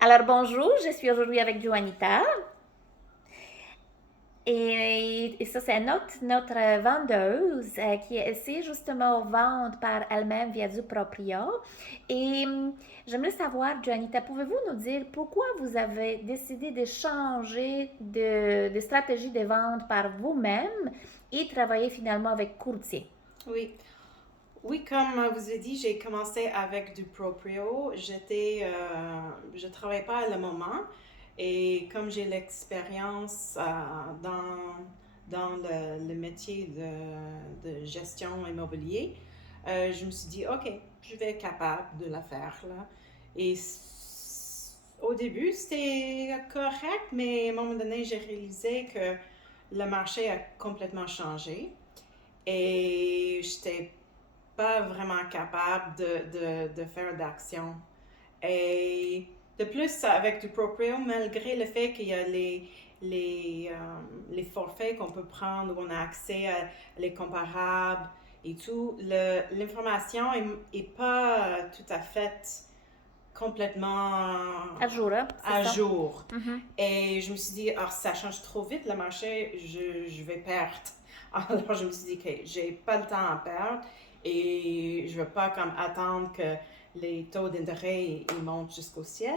Alors bonjour, je suis aujourd'hui avec Juanita et ça c'est notre vendeuse qui essaie justement de vendre par elle-même via du proprio. Et j'aimerais savoir, Juanita, pouvez-vous nous dire pourquoi vous avez décidé de changer de stratégie de vente par vous-même et travailler finalement avec courtier? Oui, oui, comme vous avez dit, j'ai commencé avec du proprio. Je travaillais pas à le moment et comme j'ai l'expérience dans le métier de gestion immobilier, je me suis dit, OK, je vais être capable de la faire là. Au début, c'était correct, mais à un moment donné, j'ai réalisé que le marché a complètement changé et j'étais pas vraiment capable de faire d'action. Et de plus, avec du proprio, malgré le fait qu'il y a les forfaits qu'on peut prendre, où on a accès à les comparables et tout, l'information est pas tout à fait complètement À jour, hein, c'est à ça? jour. Mhm. Et je me suis dit, ah, ça change trop vite le marché, je vais perdre. Alors je me suis dit que j'ai pas le temps à perdre et je veux pas comme attendre que les taux d'intérêt ils montent jusqu'au ciel.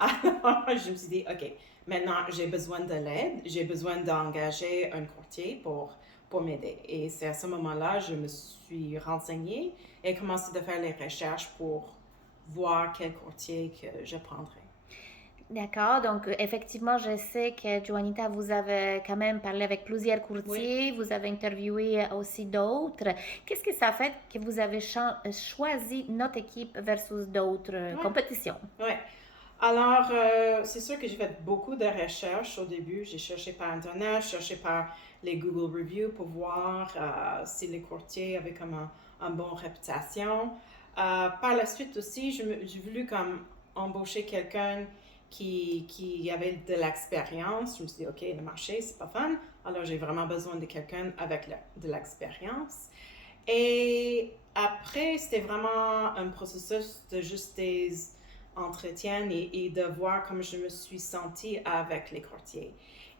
Alors je me suis dit, ok, maintenant j'ai besoin de l'aide, j'ai besoin d'engager un courtier pour m'aider. Et c'est à ce moment-là, je me suis renseignée et commencé de faire les recherches pour voir quel courtier que je prendrais. D'accord, donc effectivement, je sais que Juanita, vous avez quand même parlé avec plusieurs Oui, courtiers, vous avez interviewé aussi d'autres. Qu'est-ce que ça fait que vous avez choisi notre équipe versus d'autres ouais, compétitions? ouais. Alors, c'est sûr que j'ai fait beaucoup de recherches au début. J'ai cherché par Internet, cherché par les Google Reviews pour voir si les courtiers avaient comme une bonne réputation. Par la suite aussi, j'ai voulu comme embaucher quelqu'un qui avait de l'expérience. Je me suis dit, OK, le marché, c'est pas fun. Alors, j'ai vraiment besoin de quelqu'un avec de l'expérience. Et après, c'était vraiment un processus de juste des entretiens et de voir comment je me suis sentie avec les courtiers.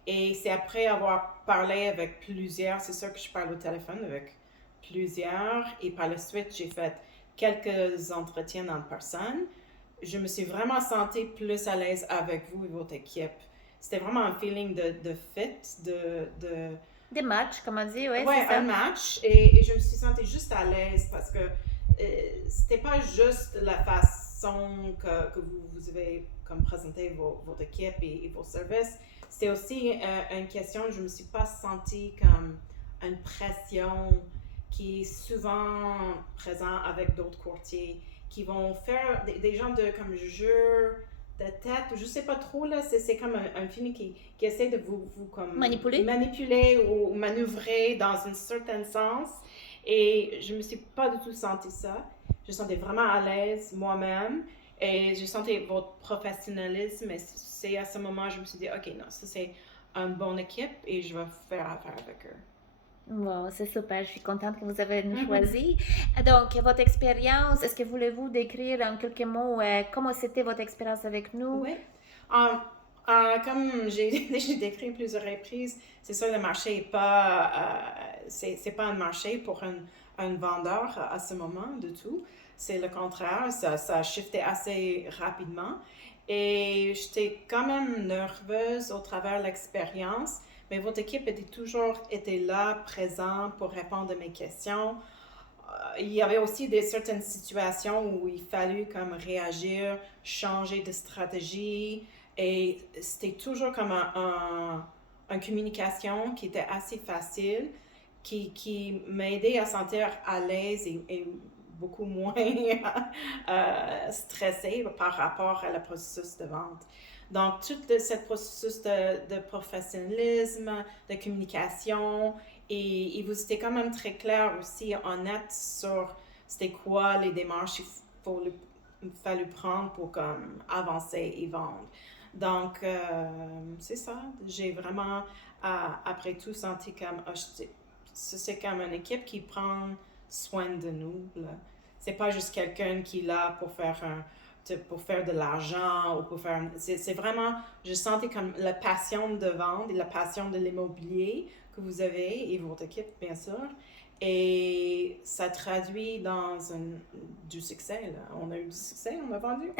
Et c'est après avoir parlé avec plusieurs, c'est sûr que je parle au téléphone avec plusieurs, et par la suite, j'ai fait quelques entretiens en personne. Je me suis vraiment sentie plus à l'aise avec vous et votre équipe. C'était vraiment un feeling de fit, Des matchs, comme on dit, oui, c'est ouais, un ça. match et je me suis sentie juste à l'aise parce que c'était pas juste la façon que vous avez comme présenté votre équipe et vos services, c'était aussi une question, je me suis pas sentie comme une pression qui est souvent présente avec d'autres courtiers qui vont faire des genres de comme jeu de tête, je sais pas trop là, c'est comme un film qui essaie de vous comme Manipuler? manipuler ou manœuvrer dans un certain sens. Et je me suis pas du tout senti ça. Je me sentais vraiment à l'aise moi-même et je sentais votre professionnalisme. Et c'est à ce moment je me suis dit, ok, non, ça c'est une bonne équipe et je vais faire affaire avec eux. Wow, c'est super, je suis contente que vous avez nous Mhm. choisi. Donc, votre expérience, est-ce que voulez-vous décrire en quelques mots comment c'était votre expérience avec nous? Oui. Comme j'ai déjà décrit plusieurs reprises, c'est sûr le marché est pas, c'est pas un marché pour un vendeur à ce moment du tout. C'est le contraire, ça a shifté assez rapidement. Et j'étais quand même nerveuse au travers de l'expérience, mais votre équipe était toujours été là, présent pour répondre à mes questions. Il y avait aussi certaines situations où il fallut comme réagir, changer de stratégie et c'était toujours comme une communication qui était assez facile, qui m'aidait à sentir à l'aise et beaucoup moins stressée par rapport à la processus de vente. Donc, tout ce processus de professionnalisme, de communication, et vous étiez quand même très clair aussi, honnête sur c'était quoi les démarches il fallu prendre pour comme avancer et vendre. Donc, c'est ça. J'ai vraiment, après tout, senti comme, c'est comme une équipe qui prend soin de nous. Là. C'est pas juste quelqu'un qui est là pour faire pour faire de l'argent ou pour faire... C'est vraiment, je sentais comme la passion de vendre et la passion de l'immobilier que vous avez et votre équipe, bien sûr. Et ça traduit dans du succès, là. On a eu du succès, on a vendu.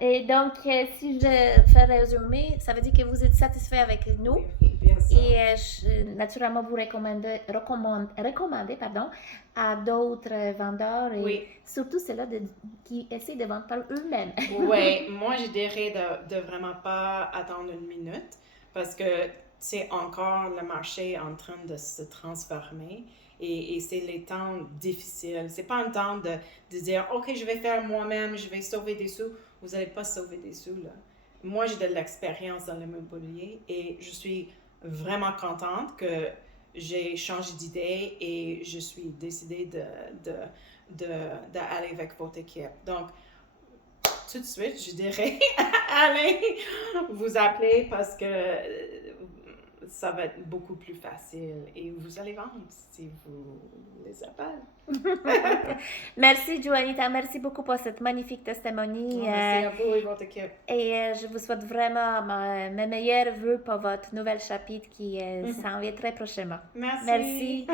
Et donc, si je fais résumer, ça veut dire que vous êtes satisfait avec nous. Oui, bien sûr. Et naturellement, vous recommandez pardon, à d'autres vendeurs et Oui. surtout ceux-là qui essaient de vendre par eux-mêmes. Oui, moi je dirais de vraiment pas attendre une minute parce que c'est encore le marché en train de se transformer et c'est les temps difficiles. C'est pas un temps de dire OK, je vais faire moi-même, je vais sauver des sous. Vous n'allez pas sauver des sous là. Moi j'ai de l'expérience dans l'immobilier et je suis vraiment contente que j'ai changé d'idée et je suis décidée d'aller avec votre équipe. Donc, tout de suite, je dirais, allez vous appeler parce que ça va être beaucoup plus facile et vous allez vendre si vous les appelez. Merci, Juanita. Merci beaucoup pour cette magnifique testimony. Merci à vous et votre équipe. Et je vous souhaite vraiment mes meilleurs vœux pour votre nouvel chapitre qui s'en vient très prochainement. Merci. Merci.